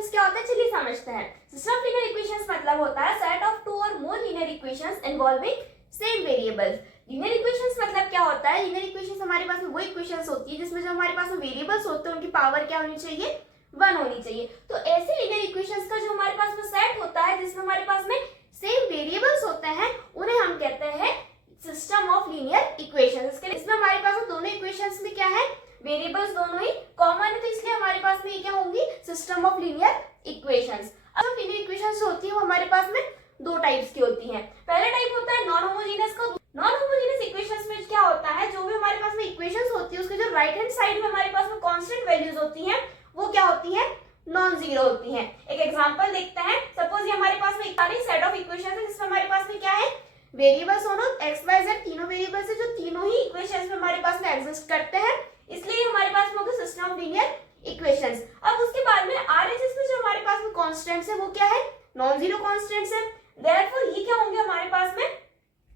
Equations क्या होता है, चलिए समझते हैं। सिस्टम ऑफ लीनियर इक्वेशंस मतलब होता है सेट ऑफ टू और more linear equations involving same variables. Linear equations मतलब क्या होता है, लीनियर इक्वेशंस हमारे पास में वो इक्वेशंस होती है जिसमें जो हमारे पास में वेरिएबल्स होते हैं उनकी पावर क्या होनी चाहिए, 1 होनी चाहिए। तो ऐसे लीनियर इक्वेशंस का जो हमारे पास में सेट होता है जिसमें हमारे पास में सेम वेरिएबल्स होते हैं उन्हें हम कहते हैं सिस्टम ऑफ लीनियर इक्वेशंस। इसमें हमारे पास में दोनों इक्वेशंस में क्या है, वेरिएबल्स दोनों ही कॉमन है, तो इसलिए हमारे पास में ये क्या होंगी, सिस्टम ऑफ लीनियर इक्वेशंस। अब लीनियर इक्वेशंस जो होती है वो हमारे पास में दो टाइप्स की होती हैं। पहला टाइप होता है नॉन होमोजेनियस का। नॉन होमोजेनियस इक्वेशंस में क्या होता है, जो भी हमारे पास में इक्वेशंस होती है उसके जो राइट हैंड साइड में हमारे पास में कांस्टेंट वैल्यूज होती हैं वो क्या होती है, नॉन जीरो होती हैं। एक एग्जांपल देखते हैं। सपोज ये हमारे पास में एक सेट ऑफ इक्वेशंस है जिसमें हमारे पास में क्या है, वेरिएबल्स दोनों x y z तीनों वेरिएबल्स है जो तीनों ही इक्वेशंस में हमारे पास में एग्जिस्ट करते हैं, इसलिए हमारे पास में होगा सिस्टम ऑफ लीनियर इक्वेशंस। अब उसके बाद में RHS में जो हमारे पास में कांस्टेंट्स है वो क्या है, नॉन जीरो कांस्टेंट्स है। देयरफॉर ये क्या होंगे हमारे पास में,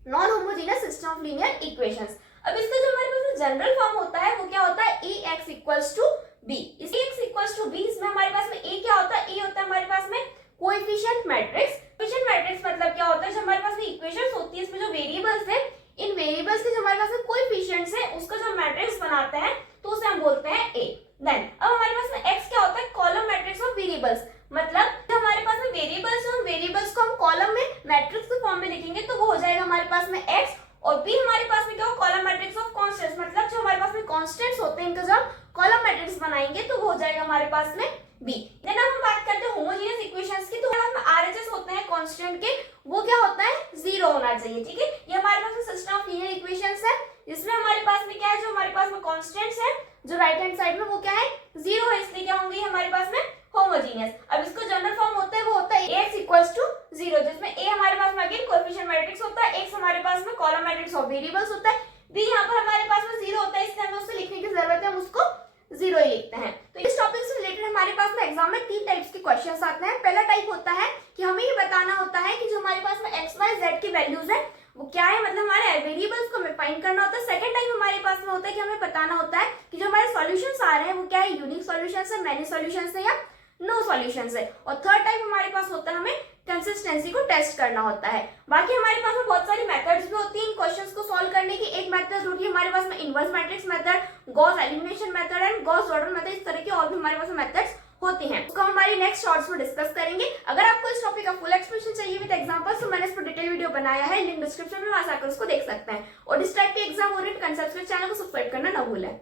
non homogeneous system of linear equations. अब इसका जो हमारे पास में जनरल फॉर्म होता है वो क्या होता है, ax इक्वल्स टू b। इस ax इक्वल्स टू b इसमें हमारे पास में a क्या होता है, a होता है हमारे पास में कोएफिशिएंट मैट्रिक्स। कोएफिशिएंट मैट्रिक्स मतलब क्या होता है, जो हमारे पास में इक्वेशंस होती है इसमें जो वेरिएबल्स है, इन वेरिएबल्स के जो हमारे पास में कोएफिशिएंट्स है उसका जो मैट्रिक्स बनाते हैं तो उसे हम बोलते हैं a। देन अब हमारे पास में x क्या होता है, कॉलम मैट्रिक्स ऑफ वेरिएबल्स। मतलब जो हमारे पास में वेरिएबल्स है उन वेरिएबल्स को हम कॉलम में मैट्रिक्स के फॉर्म में लिखेंगे तो वो हो जाएगा हमारे पास में x। और b हमारे पास में क्या हो, कॉलम मैट्रिक्स ऑफ कांस्टेंट्स। मतलब जो हमारे पास में कांस्टेंट्स होते हैं इनका जब हम कॉलम मैट्रिक्स बनाएंगे तो वो हो जाएगा हमारे पास में b। देन हम बात करते हैं होमोजेनियस इक्वेशंस की, तो हमारे पास में RHS होते हैं कांस्टेंट के, वो क्या होता है, जीरो होना चाहिए। ठीक है, ये हमारे पास में सिस्टम ऑफ लीनियर इक्वेशंस है जिसमें हमारे पास में क्या है, जो हमारे पास में कांस्टेंट्स है जो राइट हैंड साइड में वो क्या है, जीरो है, इसलिए क्या होंगे हमारे पास में होमोजेनियस। अब इसको जनरल फॉर्म होता है वो होता है ax इक्वल्स टू जीरो, जिसमें a हमारे पास में अगेन कोएफिशिएंट मैट्रिक्स होता है, x हमारे पास में कॉलम मैट्रिक्स ऑफ वेरिएबल्स होता है, b यहाँ पर हमारे पास में जीरो होता है इसलिए हमें उसे लिखने की जरूरत है, हम उसको जीरो ही लिखते हैं। तो इस टॉपिक से रिलेटेड हमारे पास में एग्जाम में तीन टाइप्स के क्वेश्चंस आते हैं। पहला टाइप होता है कि हमें ये बताना होता है कि जो हमारे पास में x y z की वैल्यूज है वो क्या है, मतलब हमारे वेरिएबल्स को हमें फाइंड करना होता है। सेकंड टाइप हमारे पास में होता है कि हमें बताना होता है कि जो हमारे सॉल्यूशंस आ रहे हैं वो क्या है, यूनिक सॉल्यूशंस है, मैनी सॉल्यूशंस है या नो सॉल्यूशंस है। और थर्ड टाइप हमारे पास होता है हमें कंसिस्टेंसी को टेस्ट करना होता है। बाकी हमारे पास में बहुत सारी मेथड्स भी होती हैं इन क्वेश्चंस को सॉल्व करने की। एक मेथड होती है हमारे पास में inverse matrix method, Gauss elimination method and Gauss Jordan method, इस तरह के और भी हमारे पास में मेथड्स होती हैं, उसको हमारी नेक्स्ट शॉर्ट्स में डिस्कस करेंगे। अगर आपको इस टॉपिक का फुल एक्सप्लेनेशन चाहिए विद एग्जांपल्स तो मैंने इस पर डिटेल वीडियो बनाया है, लिंक डिस्क्रिप्शन में, वहां से आकर उसको देख सकते हैं। और इस टाइप के एग्जाम ओरिएंटेड कंसेप्ट्स के चैनल को सब्सक्राइब करना ना भूलें।